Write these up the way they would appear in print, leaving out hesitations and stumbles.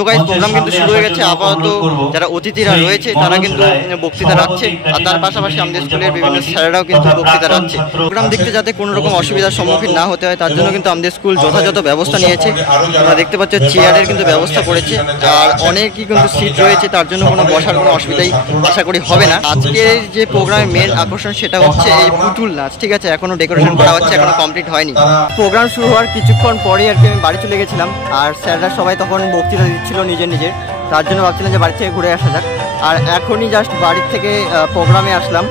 তো guys programme কিন্তু শুরু হয়ে গেছে। আপাতত যারা অতিথিরা রয়েছে তারা কিন্তু বক্তৃতা রাখছে, আর তার পাশাপাশি আমাদের স্কুলের বিভিন্ন স্যারেরাও কিন্তু বক্তৃতা রাখছে। প্রোগ্রাম দেখতে যাতে কোনো রকম অসুবিধার সম্মুখীন না হতে হয় তার জন্য কিন্তু আমাদের স্কুল যথাযথ ব্যবস্থা নিয়েছে। তোমরা দেখতে পাচ্ছ চেয়ারের কিন্তু ব্যবস্থা করেছে, আর অনেকই কিন্তু সিট রয়েছে, তার জন্য কোনো বসার কোনো অসুবিধাই আশা করি হবে না। আজকের যে প্রোগ্রামের মেন আকর্ষণ সেটা হচ্ছে এই পুতুল নাচ। ঠিক আছে, এখনো ডেকোরেশন করা হচ্ছে, এখনো কমপ্লিট হয়নি। প্রোগ্রাম শুরু হওয়ার কিছুক্ষণ পরে আর কি আমি বাড়ি চলে গেছিলাম, আর স্যাররা সবাই তখন বক্তৃতা দিচ্ছিল নিজের, তার জন্য ভাবছিলাম যে বাড়ি থেকে ঘুরে আসা যাক। আর এখনই জাস্ট বাড়ির থেকে প্রোগ্রামে আসলাম,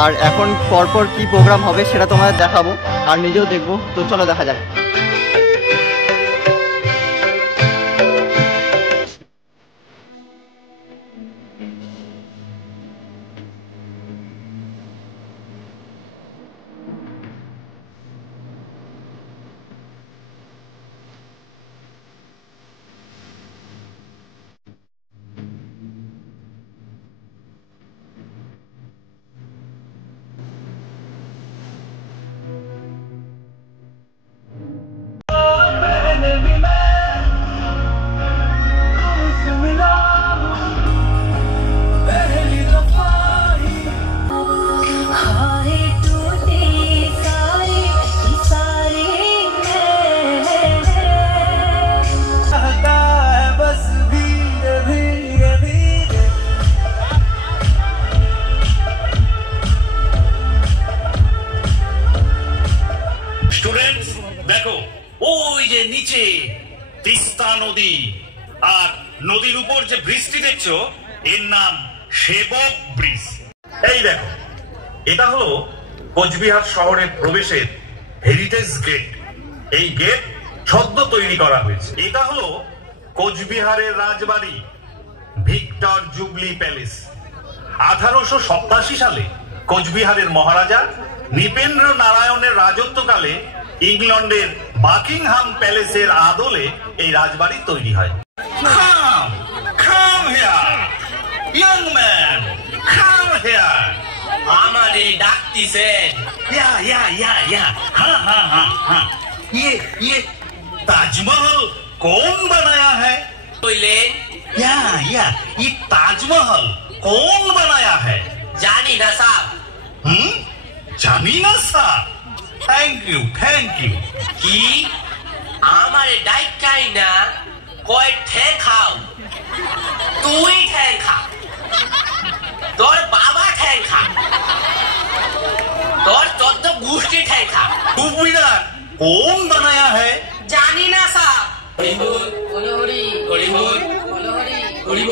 আর এখন পরপর কি প্রোগ্রাম হবে সেটা তোমাদের দেখাবো আর নিজেও দেখবো। তো চলো দেখা যাক। স্টুডেন্টস দেখো, ওই যে নিচে তিস্তা নদী, আর নদীর উপর যে ব্রিজটি দেখছো এর নাম সেবক ব্রিজ। এই দেখো, এটা হলো কোচবিহার শহরের প্রবেশের হেরিটেজ গেট। এই গেট সদ্য তৈরি করা হয়েছে। এটা হলো কোচবিহারের রাজবাড়ি ভিক্টর জুবলি প্যালেস। 1887 সালে কোচবিহারের মহারাজা নৃপেন্দ্র নারায়ণের রাজত্বকালে ইংল্যান্ডের বাকিংহাম প্যালেসের আদলে এই রাজবাড়ি তৈরি হয়। Young man, come here. हमारे डाकती से ये ताजमहल कौन बनाया है? ये ताजमहल कौन बनाया है? जानी ना साहब। जानी ना साहब। थैंक यू की हमारे डाइट काई ना कोई ठे खाओ, तू ही ठे खा, तोर बाबा ठे खा, तोर चौद्ध गोष्ठी ठे खा। कौन बनाया है? जानी ना साहब। हरी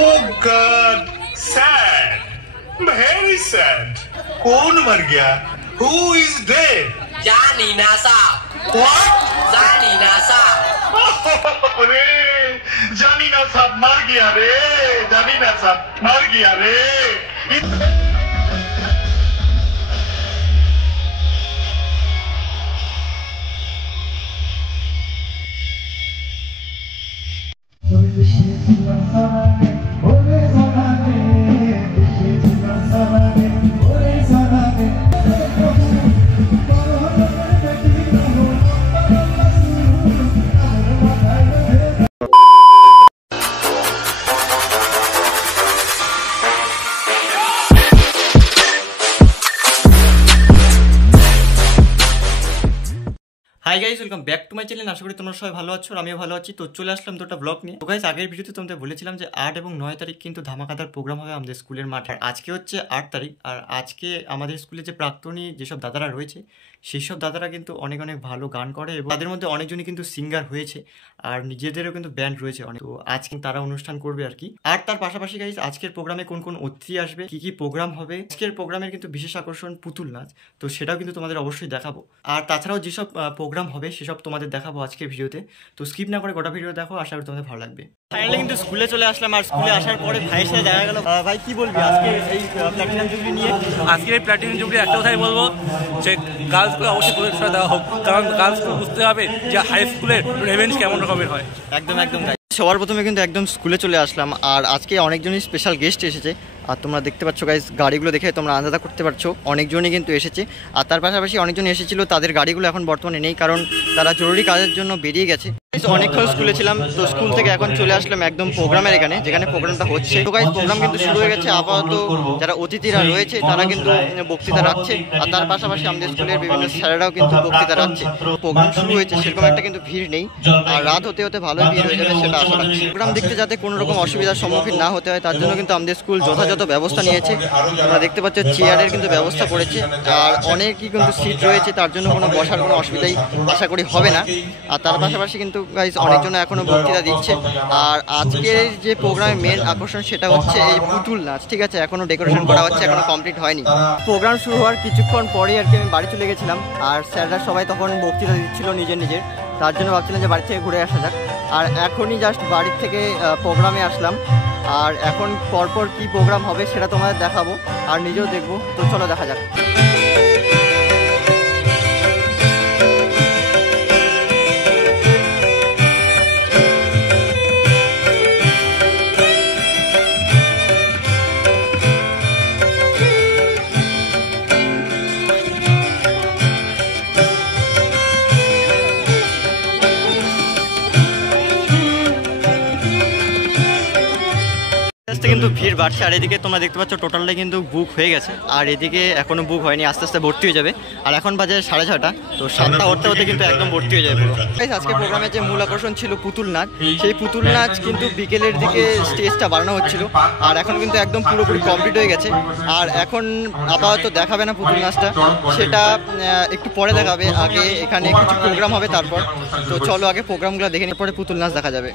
Oh God, sad, very sad. कौन मर गया? Who is dead? जानी ना साहब। What? जानी ना साहब। अरे जानी ना साहब मर गया रे, जानी ना साहब मर गया रे। Hi guys, welcome back to my channel. আশা করি তোমরা সবাই ভালো আছো, আমিও ভালো আছি। তো চলে আসলাম দুটো ব্লগ নিয়ে। তো গাইস, আগের ভিডিওতে তোমাদের বলেছিলাম যে 8 এবং 9 তারিখ কিন্তু ধামাকাদার প্রোগ্রাম হবে আমাদের স্কুলের মাঠে। আজকে হচ্ছে 8 তারিখ, আর আজকে আমাদের স্কুলে যে প্রাক্তনী যেসব দাদারা রয়েছে সেই সব দাদারা কিন্তু অনেক ভালো গান করে, এবং তাদের মধ্যে অনেকজনই কিন্তু সিঙ্গার হয়েছে, আর নিজেদেরও কিন্তু ব্যান্ড রয়েছে অনেক। তো আজকে তারা অনুষ্ঠান করবে আর কি। আর তার পাশাপাশি গাইস, আজকের প্রোগ্রামে কোন কোন অতিথি আসবে, কি প্রোগ্রাম হবে, আজকের প্রোগ্রামের কিন্তু বিশেষ আকর্ষণ পুতুল নাচ। তো সেটাও কিন্তু তোমাদের অবশ্যই দেখাবো। আর তাছাড়াও যেসব প্রোগ্রাম হবে সেসব তোমাদের দেখাবো আজকের ভিডিওতে। তো স্কিপ না করে গোটা ভিডিও দেখো, আশা করি তোমাদের ভালো লাগবে। ফাইনালি কিন্তু স্কুলে চলে আসলাম, আর স্কুলে আসার পরে ভাইয়ের সাথে দেখা গেল। ভাই কি বলবি আজকে এই প্ল্যাটিনাম জুবলি নিয়ে? আজকে এই প্ল্যাটিনাম জুবলি একটা কথাই বলবো যে গার্লসগুলো অবশ্যই প্রদর্শন দেওয়া হোক, কারণ গার্লসগুলো বুঝতে হবে যে হাই স্কুলের রেভেঞ্জ কেমন রকমের হয়। একদম সবার প্রথমে কিন্তু একদম স্কুলে চলে আসলাম, আর আজকে অনেকজনই স্পেশাল গেস্ট এসেছে। আর তোমরা দেখতে পাচ্ছ গাইস, গাড়িগুলো দেখে তোমরা আন্দাজা করতে পারছো অনেকজনই কিন্তু এসেছে। আর তার পাশাপাশি অনেকজন এসেছিল, তাদের গাড়িগুলো এখন বর্তমানে নেই, কারণ তারা জরুরি কাজের জন্য বেরিয়ে গেছে। অনেকক্ষণ স্কুলে ছিলাম, তো স্কুল থেকে এখন চলে আসলাম একদম প্রোগ্রামের এখানে, যেখানে প্রোগ্রামটা হচ্ছে। তো গাইস প্রোগ্রাম কিন্তু শুরু হয়ে গেছে। আপাতত যারা অতিথিরা রয়েছে তারা কিন্তু বক্তৃতা রাখছে, আর তার পাশাপাশি আমাদের স্কুলের বিভিন্ন স্যারেরাও কিন্তু বক্তৃতা রাখছে। প্রোগ্রাম শুরু হয়েছে, সেরকম একটা কিন্তু ভিড় নেই, আর রাত হতে হতে ভালোই ভিড় হয়ে যাবে সেটা আশা রাখছি। প্রোগ্রাম দেখতে যাতে কোনো রকম অসুবিধার সম্মুখীন না হতে হয় তার জন্য কিন্তু আমাদের স্কুল যথাযথ ব্যবস্থা নিয়েছে। তোমরা দেখতে পাচ্ছ চেয়ারের কিন্তু ব্যবস্থা করেছে, আর অনেকই কিন্তু সিট রয়েছে, তার জন্য কোনো বসার কোনো অসুবিধাই আশা করি হবে না। আর তার পাশাপাশি কিন্তু গাইস অনেকজন এখনো বক্তৃতা দিচ্ছে। আর আজকের যে প্রোগ্রামের মেন আকর্ষণ সেটা হচ্ছে এই পুতুল নাচ, ঠিক আছে? এখনো ডেকোরেশন করা হচ্ছে, এখনো কমপ্লিট হয়নি। প্রোগ্রাম শুরু হওয়ার কিছুক্ষণ পরেই আর কি আমি বাড়ি চলে গেছিলাম, আর স্যাররা সবাই তখন বক্তৃতা দিচ্ছিল নিজের, তার জন্য ভাবছিলাম যে বাড়ি থেকে ঘুরে আসা যাক। আর এখনই জাস্ট বাড়ির থেকে প্রোগ্রামে আসলাম, আর এখন পরপর কি প্রোগ্রাম হবে সেটা তোমাদের দেখাবো আর নিজেও দেখবো। তো চলো দেখা যাক। কিন্তু ভিড় বাড়ছে, আর এদিকে তোমরা দেখতে পাচ্ছ টোটালটাই কিন্তু বুক হয়ে গেছে, আর এদিকে এখনো বুক হয়নি, আস্তে আস্তে ভর্তি হয়ে যাবে। আর এখন বাজে 6:30, তো 7টা হতে হতে কিন্তু একদম ভর্তি হয়ে যাবে। আজকে প্রোগ্রামের যে মূল আকর্ষণ ছিল পুতুল নাচ, সেই পুতুল নাচ কিন্তু বিকেলের দিকে স্টেজটা বানানো হচ্ছিল, আর এখন কিন্তু একদম পুরোপুরি কমপ্লিট হয়ে গেছে। আর এখন আপাতত দেখাবে না পুতুল নাচটা, সেটা একটু পরে দেখাবে। আগে এখানে কিছু প্রোগ্রাম হবে তারপর। তো চলো আগে প্রোগ্রামগুলো দেখে নিয়ে পরে পুতুল নাচ দেখা যাবে।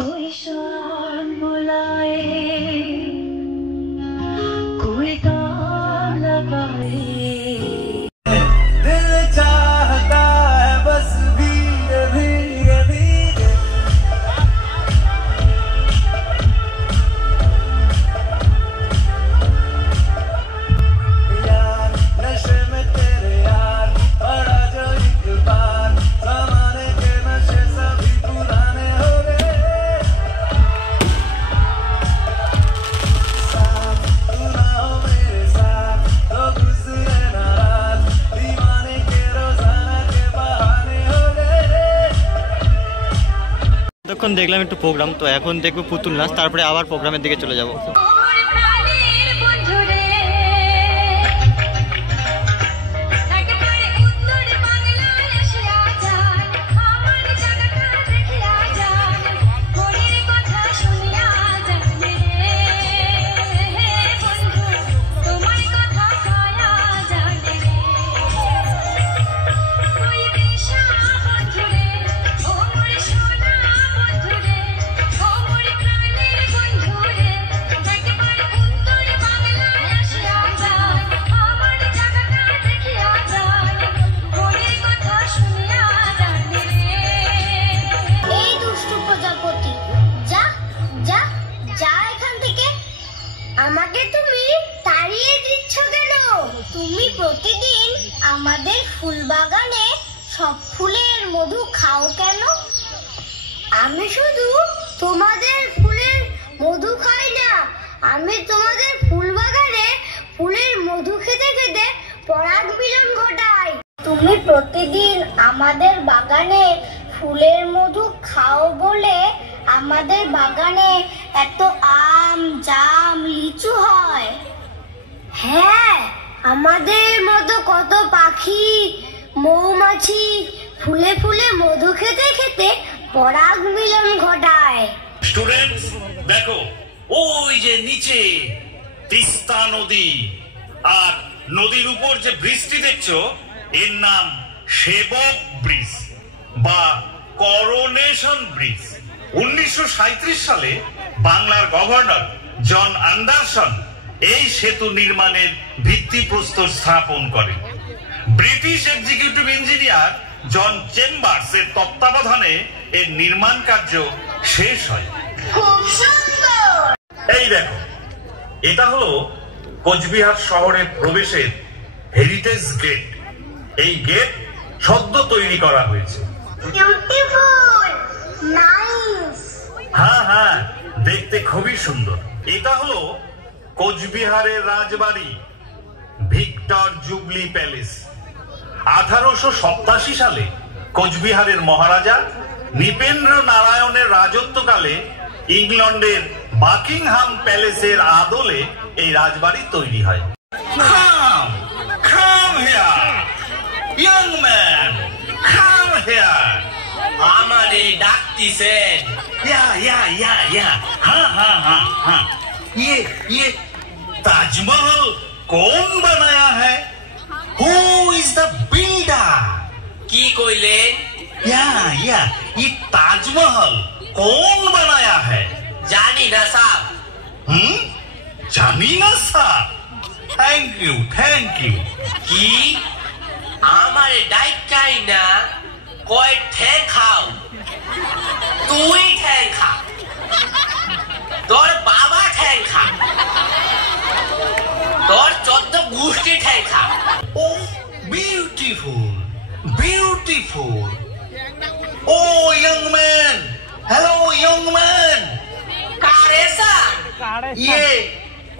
कोई शाम बुलाए, कोई काम लगाए, दिल चाहता है बस भीगे भीगे भीगे, यार नशे में तेरे यार बड़ा जो एक बार, जमाने के नशे सभी पुराने हो गए। তখন দেখলাম একটু প্রোগ্রাম, তো এখন দেখবো পুতুল নাচ, তারপরে আবার প্রোগ্রামের দিকে চলে যাবো। ফুল বাগানে সব ফুলের মধু খাও কেন? আমি শুধু তোমাদের ফুলের মধু খাই না, আমি তোমাদের ফুল বাগানে ফুলের মধু খেতে খেতে পরাগ মিলন ঘটাই। তুমি প্রতিদিন আমাদের বাগানে ফুলের মধু খাও বলে আমাদের বাগানে এত আম, জাম, লিচু হয়। হ্যাঁ, আমাদের মতো কত পাখি, মৌমাছি ফুলে ফুলে মধু খেতে খেতে পরাগ মিলন ঘটায়। স্টুডেন্টস দেখো, ওই যে নিচে তিস্তা নদী, আর নদীর উপর যে ব্রিজটি দেখছো এর নাম সেবক ব্রিজ বা করোনেশন ব্রিজ। 1937 সালে বাংলার গভর্নর জন অ্যান্ডারসন এই সেতু নির্মাণের ভিত্তিপ্রস্তর স্থাপন করেন। ব্রিটিশ এক্সিকিউটিভ ইঞ্জিনিয়ার জন চেম্বার্স এর তত্ত্বাবধানে এর নির্মাণ কার্য শেষ হয়। খুব সুন্দর। এই দেখো, এটা হলো কোচবিহার শহরের প্রবেশের হেরিটেজ গেট। এই গেট সদ্য তৈরি করা হয়েছে। Beautiful, nice. হ্যাঁ হ্যাঁ, দেখতে খুবই সুন্দর। এটা হলো কোচবিহারের রাজবাড়ি, ভিক্টর জুবলি প্যালেস। 1887 সালে কোচবিহারের মহারাজা নৃপেন্দ্র নারায়ণের রাজত্বকালে ইংল্যান্ডের বাকিংহাম প্যালেসের আদলে এই রাজবাড়ি তৈরি হয়। Come, come here, young man, come here. আমারে ডাকতিছেন। या, हाँ। ये ताजमहल कौन बनाया है? Who is the builder? কি কইলেন? या, ये ताजमहल कौन बनाया है? জানি না সাব। जानी ना साहब। Thank you. কি আমারে ডাইকাই না কয় ঠ্যাং খাও? তুই ঠ্যাং খা, তোর বাবা ঠ্যাং খা, তোর 14 গোষ্ঠী ঠ্যাং খা। Oh, beautiful. Oh, young man. Hello, young man. কারে স্যার? ये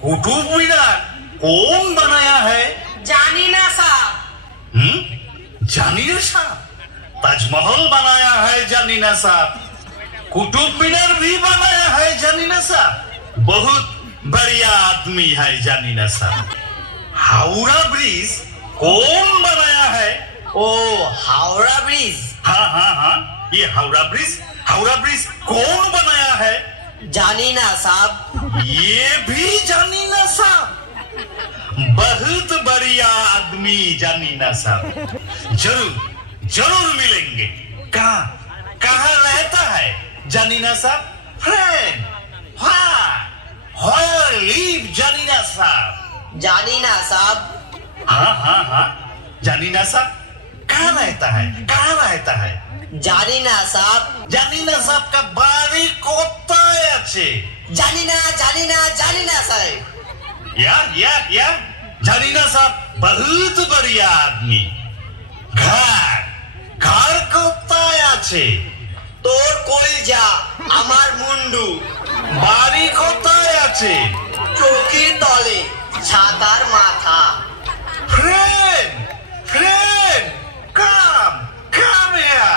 कुतुब मीनार कौन बनाया है? জানি না স্যার। जानी ना साहब। ताजमहल बनाया है जानी ना साहब। कुतुब मीनार भी बनाया है जानी ना साहब। बहुत बढ़िया आदमी है जानी ना साहब। हावड़ा ब्रिज कौन बनाया है? ও হাওড়া ব্রিজ। हाँ, ये हावड़ा ब्रिज कौन बनाया है? জানি না সাব। ये भी जानी ना साहब। बहुत बढ़िया आदमी जानी ना साहब। जरूर मिलेंगे। कहाँ रहता है जानी ना साहब? फ्रेंड, where live जानी ना साहब? জানি না সাব। हाँ, जानी ना साहब। कहाँ रहता है? জানি না সাব। जानी ना साहब का बाड़ी कोথায় আছে? জানি না স্যার। या जानी ना साहब। बहुत बढ़िया आदमी। घर কোথায় আছে? তোর কলজা আমার মুন্ডু। বাড়ি কোথায় আছে? চোখের তলে ছাতার মাথা। Friend, come here.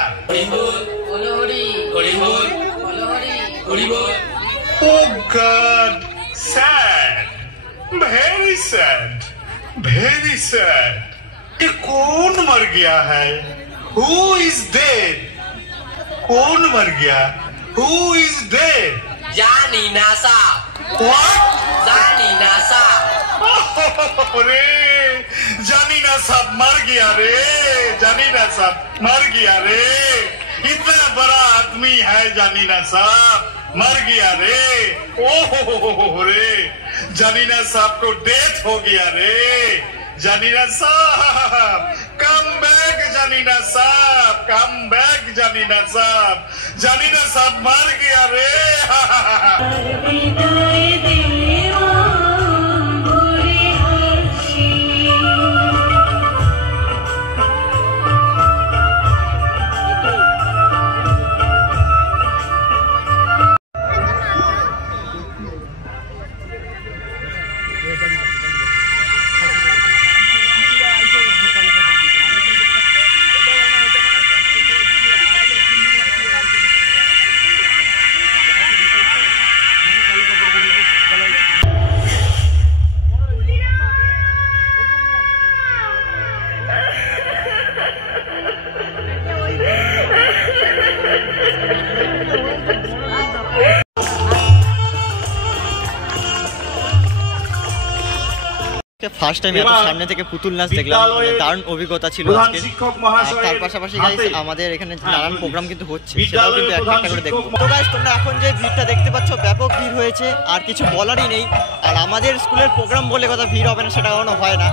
Oh God, sad, very sad. कि कौन मर गया है? Who is dead? कौन मर गया? Who is dead? জানি না সাব। What? জানি না সাব। अरे जानी ना साहब मर गया रे। इतना बड़ा आदमी है जानी ना साहब, मर गया रे। ओह रे, जानी ना साहब को डेथ हो गया रे। जानी ना साहब, कम बैक जानी ना साहब, जानी ना साहब मर गया रे। ফার্স্ট টাইম এত সামনে থেকে পুতুল নাচ দেখলাম, দারুণ অভিজ্ঞতা ছিল আজকে। আর তার পাশাপাশি গাইস আমাদের এখানে নানান প্রোগ্রাম কিন্তু হচ্ছে, সেটাও কিন্তু একটা একটা করে দেখবো। তো গাইস তোমরা এখন যে ভিড়টা দেখতে পাচ্ছ, ব্যাপক ভিড় হয়েছে, আর কিছু বলারই নেই। আর আমাদের স্কুলের প্রোগ্রাম বলে কথা ভিড় হবে না সেটা কখনো হয় না।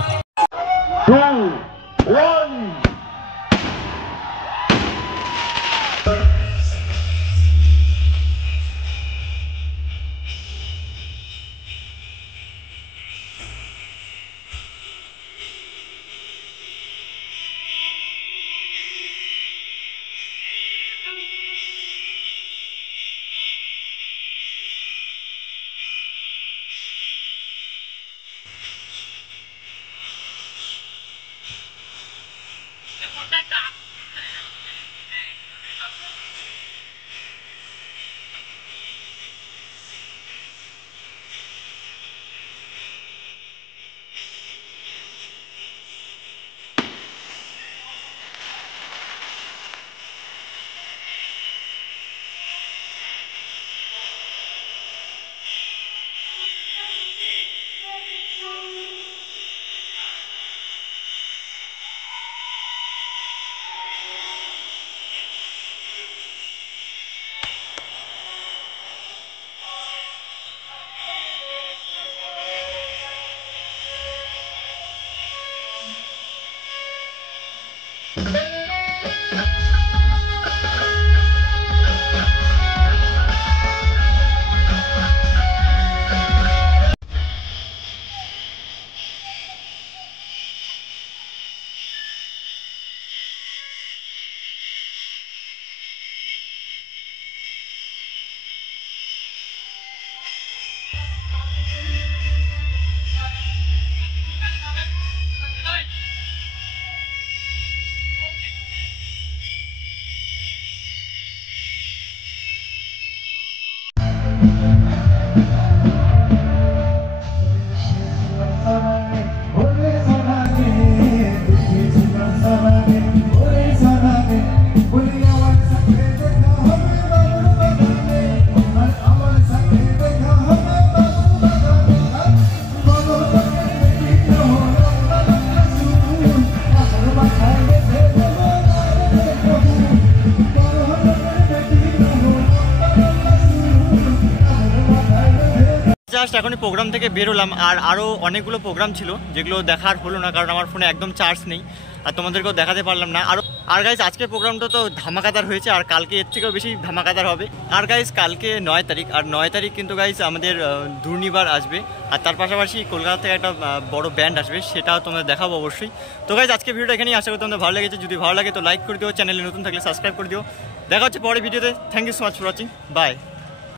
জাস্ট এখনই প্রোগ্রাম থেকে বেরোলাম, আর আরও অনেকগুলো প্রোগ্রাম ছিল যেগুলো দেখার হলো না, কারণ আমার ফোনে একদম চার্জ নেই, আর তোমাদেরকেও দেখাতে পারলাম না। আর গাইজ আজকের প্রোগ্রামটা তো ধামাকাদার হয়েছে, আর কালকে এর থেকেও বেশি ধামাকাদার হবে। আর গাইজ কালকে 9 তারিখ, আর 9 তারিখ কিন্তু গাইজ আমাদের দুর্নিবার আসবে, আর তার পাশাপাশি কলকাতা থেকে একটা বড় ব্যান্ড আসবে, সেটাও তোমাদের দেখাবো অবশ্যই। তো গাইজ আজকে ভিডিওটা এখানেই, আশা করি তোমাদের ভালো লেগেছে। যদি ভালো লাগে তো লাইক করে দিও, চ্যানেলে নতুন থাকলে সাবস্ক্রাইব করে দিও। দেখা হচ্ছে পরের ভিডিওতে। Thank you so much for watching, by.